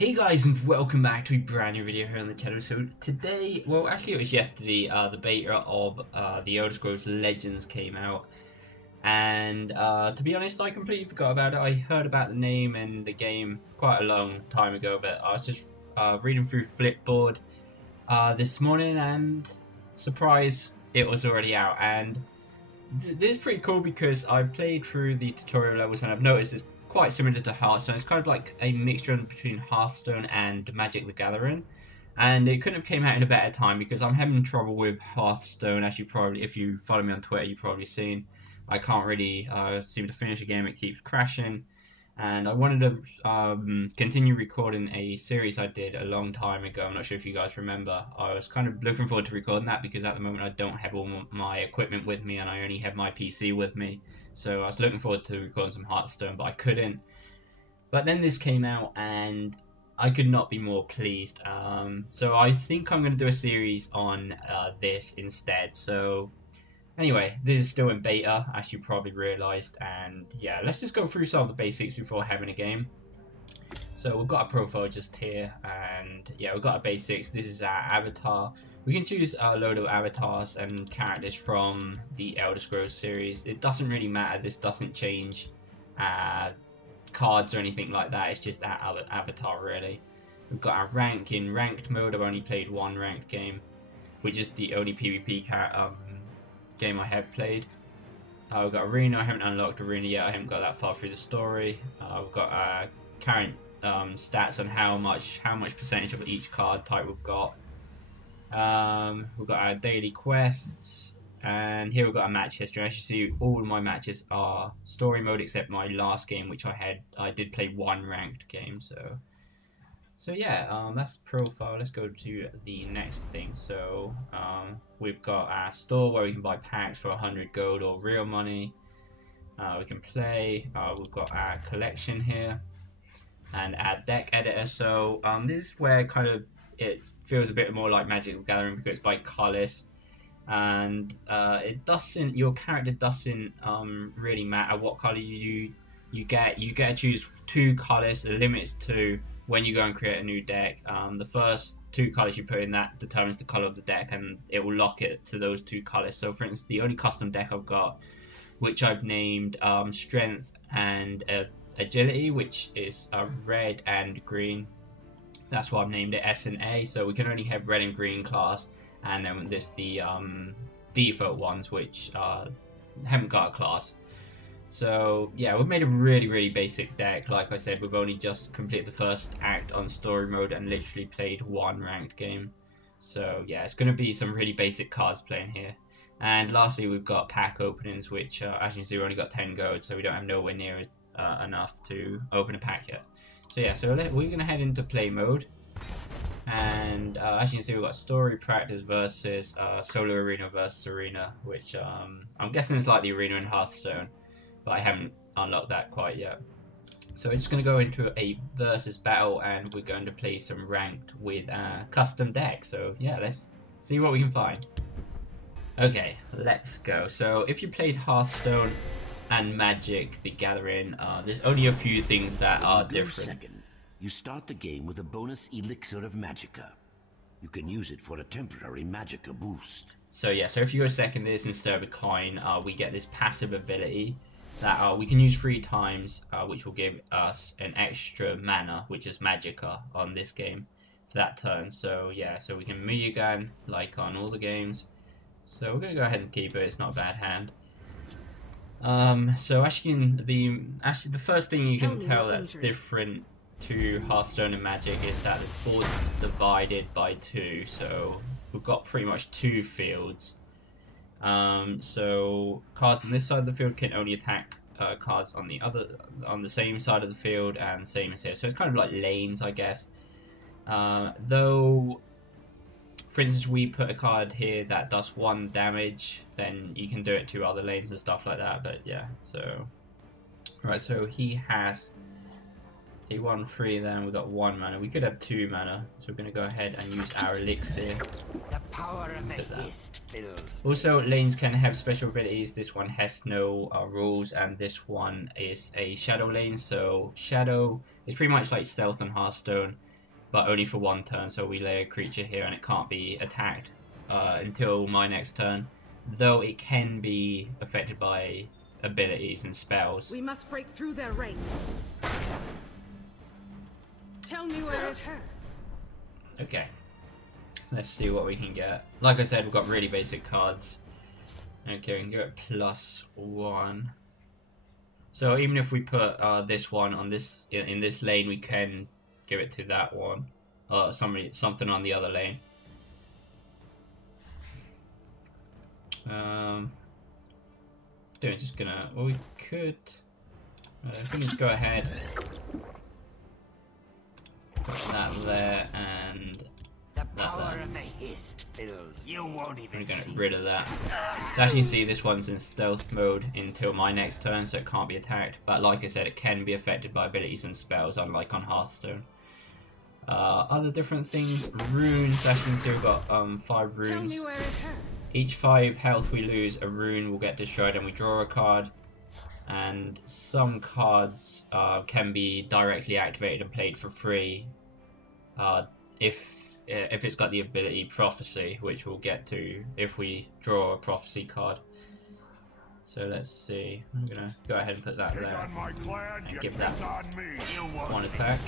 Hey guys, and welcome back to a brand new video here on the channel. So today, well actually it was yesterday, the beta of the Elder Scrolls Legends came out, and to be honest I completely forgot about it. I heard about the name and the game quite a long time ago, but I was just reading through Flipboard this morning, and surprise, it was already out. And this is pretty cool because I've played through the tutorial levels and I've noticed it's quite similar to Hearthstone. It's kind of like a mixture between Hearthstone and Magic the Gathering, and it couldn't have came out in a better time because I'm having trouble with Hearthstone. As you probably, if you follow me on Twitter, you've probably seen I can't really seem to finish a game. It keeps crashing, and I wanted to continue recording a series I did a long time ago. I'm not sure if you guys remember. I was kind of looking forward to recording that because at the moment I don't have all my equipment with me and I only have my PC with me. So I was looking forward to recording some Hearthstone, but I couldn't. But then this came out and I could not be more pleased. So I think I'm going to do a series on this instead. So anyway, this is still in beta, as you probably realised, and yeah, let's just go through some of the basics before having a game. So we've got a profile just here, and yeah, we've got our basics. This is our avatar. We can choose a load of avatars and characters from the Elder Scrolls series. It doesn't really matter, this doesn't change cards or anything like that, it's just our avatar really. We've got our rank. In ranked mode, I've only played one ranked game, which is the only PvP game I have played. We've got Arena. I haven't unlocked Arena yet. I haven't got that far through the story. We've got our current stats on how much percentage of each card type we've got. We've got our daily quests, and here we've got our match history. As you see, all of my matches are story mode except my last game, which I did play one ranked game. So yeah, that's profile. Let's go to the next thing. So we've got our store where we can buy packs for 100 gold or real money. We can play. We've got our collection here and our deck editor. So this is where kind of it feels a bit more like Magic the Gathering because it's by colors, and your character doesn't really matter what color you get. You get to choose two colors. The limit's two. When you go and create a new deck, the first two colors you put in that determines the color of the deck, and it will lock it to those two colors. So for instance, the only custom deck I've got, which I've named Strength and Agility, which is red and green. That's why I've named it S and A. So we can only have red and green class, and then there's the default ones which haven't got a class. So yeah, we've made a really basic deck. Like I said, we've only just completed the first act on story mode and literally played one ranked game. So yeah, it's going to be some really basic cards playing here. And lastly, we've got pack openings, which as you can see, we only got 10 gold, so we don't have nowhere near enough to open a pack yet. So yeah, so we're going to head into play mode. And as you can see, we've got story, practice versus solo arena versus arena, which I'm guessing is like the arena in Hearthstone, but I haven't unlocked that quite yet. So we're just going to go into a versus battle, and we're going to play some ranked with a custom deck. So yeah, let's see what we can find. Okay, let's go. So if you played Hearthstone and Magic the Gathering, there's only a few things that are different. You start the game with a bonus elixir of magicka. You can use it for a temporary magicka boost. So yeah, so if you go second this instead of a coin, we get this passive ability that we can use 3 times, which will give us an extra mana, which is magicka on this game for that turn. So yeah, so we can mulligan like on all the games. So we're gonna go ahead and keep it. It's not a bad hand. So actually, the first thing you can tell that's different to Hearthstone and Magic is that the board's divided by 2. So we've got pretty much 2 fields. So cards on this side of the field can only attack cards on the same side of the field, and same as here. So it's kind of like lanes, I guess. Though, for instance, we put a card here that does 1 damage, then you can do it to other lanes and stuff like that. But yeah, so right, so he has a 1/3. Then we've got 1 mana. We could have 2 mana, so we're going to go ahead and use our elixir. The power of the Hist fills. Also, lanes can have special abilities. This one has no rules, and this one is a shadow lane. So shadow is pretty much like stealth and Hearthstone. but only for one turn. So we lay a creature here, and it can't be attacked until my next turn. Though it can be affected by abilities and spells. We must break through their ranks. Tell me where it hurts. Okay. Let's see what we can get. Like I said, we've got really basic cards. Okay, we can go at +1. So even if we put this one on this in this lane, we can give it to that one, or something on the other lane. Just gonna. Well, we could. If we just go ahead, put that there, and The power of the hist fills. You won't even I'm gonna see. get rid of that. As you can see, this one's in stealth mode until my next turn, so it can't be attacked. But like I said, it can be affected by abilities and spells, unlike on Hearthstone. Other different things, runes. As you can see, we've got 5 runes. Tell me where it hurts. Each 5 health we lose, a rune will get destroyed, and we draw a card. And some cards can be directly activated and played for free if it's got the ability Prophecy, which we'll get to if we draw a Prophecy card. So let's see. I'm gonna go ahead and put that there and give that one attack.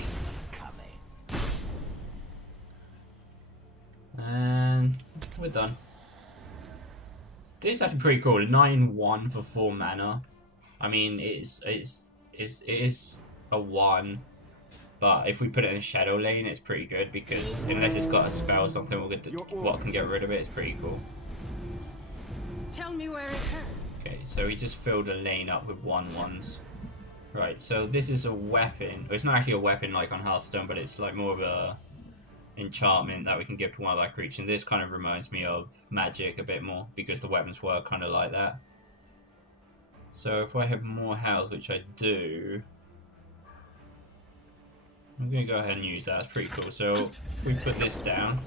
And we're done. This is actually pretty cool. 9/1 for 4 mana. I mean, it is a 1, but if we put it in a shadow lane, it's pretty good because unless it's got a spell or something, what can get rid of it. It's pretty cool. Tell me where it hurts. Okay, so we just filled a lane up with 1/1s. Right, so this is a weapon. Well, it's not actually a weapon like on Hearthstone, but it's like more of a enchantment that we can give to one of our creatures. And this kind of reminds me of Magic a bit more because the weapons work kind of like that. So if I have more health, which I do, I'm going to go ahead and use that. It's pretty cool. So if we put this down,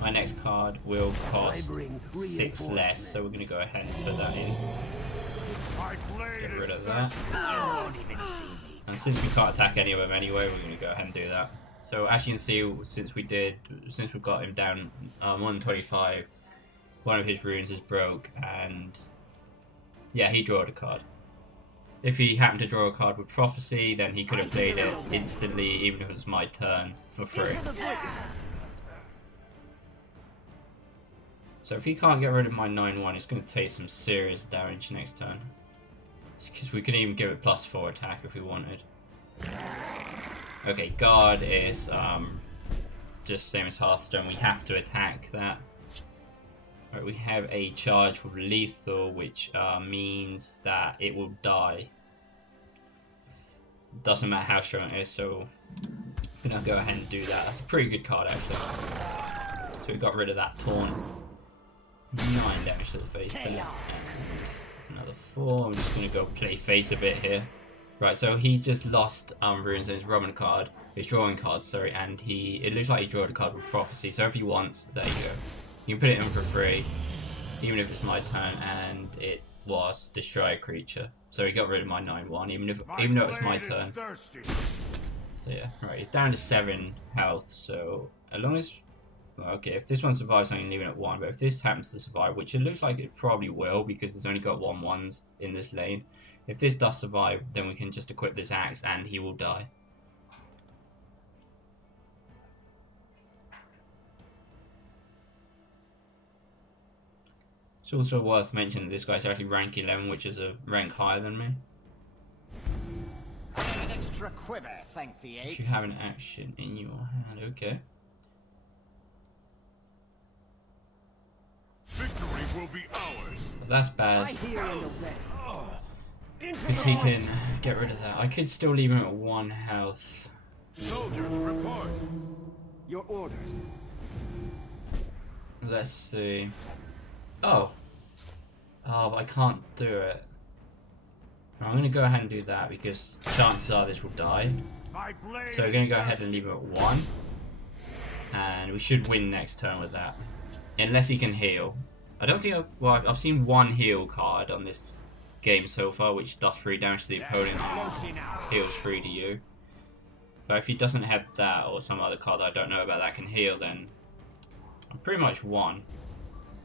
my next card will cost 6 less. So we're going to go ahead and put that in. Get rid of that. And since we can't attack any of them anyway, we're going to go ahead and do that. So as you can see, since we've got him down 125, one of his runes is broke, and yeah, he drew a card. If he happened to draw a card with Prophecy, then he could have played it instantly, even if it was my turn, for free. So if he can't get rid of my 9/1, it's going to take some serious damage next turn. Because we could even give it +4 attack if we wanted. Okay, guard is just same as Hearthstone. We have to attack that. Right, we have a charge with lethal, which means that it will die. Doesn't matter how strong it is, so I'm gonna go ahead and do that. That's a pretty good card actually. So we got rid of that taunt. 9 damage to the face there. And another 4. I'm just gonna go play face a bit here. Right, so he just lost runes in his Roman card, his drawing card, sorry, and it looks like he drew a card with Prophecy, so if he wants, there you go. You can put it in for free, even if it's my turn, and it was destroy a creature. So he got rid of my 9/1, even though it was my turn. So yeah, right, he's down to 7 health, so as long as, okay, if this one survives, I'm leaving it at 1, but if this happens to survive, which it looks like it probably will, because it's only got 1/1s in this lane. If this does survive, then we can just equip this axe and he will die. It's also worth mentioning that this guy's actually rank 11, which is a rank higher than me. An extra quiver, thank the If eight. you have an action in your hand, okay. Victory will be ours. But that's bad. Because he can get rid of that. I could still leave him at 1 health. Soldiers report. Your orders. Let's see. Oh, but I can't do it. I'm going to go ahead and do that because chances are this will die. So we're going to go ahead and leave him at 1. And we should win next turn with that. Unless he can heal. I don't think I've seen 1 heal card on this game so far, which does 3 damage to the opponent and heals 3 to you. But if he doesn't have that or some other card I don't know about that can heal, then I'm pretty much won.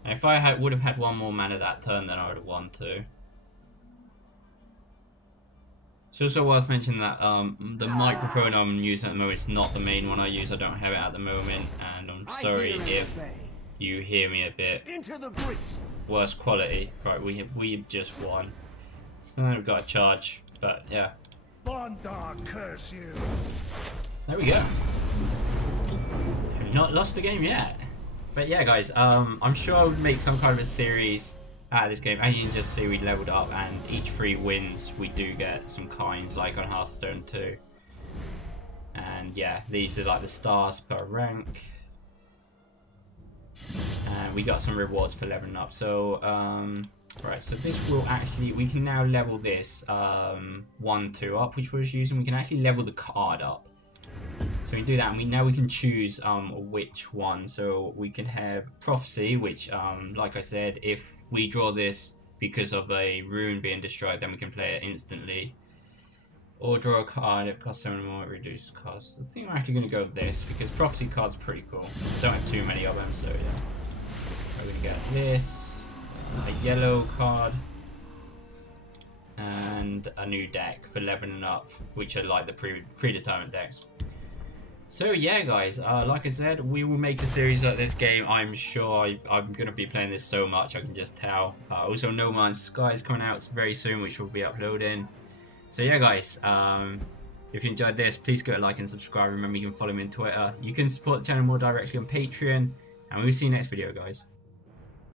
And if I would have had one more mana that turn, then I would have won too. It's also worth mentioning that the microphone I'm using at the moment is not the main one I use. I don't have it at the moment, and I'm sorry if you hear me a bit worse quality. Right, we just won. So then we've got a charge, but yeah. Bondar, curse you! There we go. Have not lost the game yet. But yeah, guys, I'm sure I would make some kind of a series out of this game. As you can just see, we leveled up, and each 3 wins we do get some coins, like on Hearthstone 2. And yeah, these are like the stars per rank. And we got some rewards for leveling up. So right, so this will actually, we can now level this 1-2 up, which we was using. We can actually level the card up. So we do that, and now we can choose which one. So we can have Prophecy, which like I said, if we draw this because of a rune being destroyed, then we can play it instantly. Or draw a card if it costs 7 more, reduce cost. I think we're actually going to go with this because Prophecy cards are pretty cool. Don't have too many of them, so yeah. We're going to get this, a yellow card, and a new deck for leveling up, which are like the predetermined decks. So yeah, guys, like I said, we will make a series of this game. I'm sure I'm going to be playing this so much, I can just tell. Also, No Man's Sky is coming out very soon, which we'll be uploading. So yeah, guys, if you enjoyed this, please go like and subscribe. Remember, you can follow me on Twitter. You can support the channel more directly on Patreon, and we'll see you next video, guys.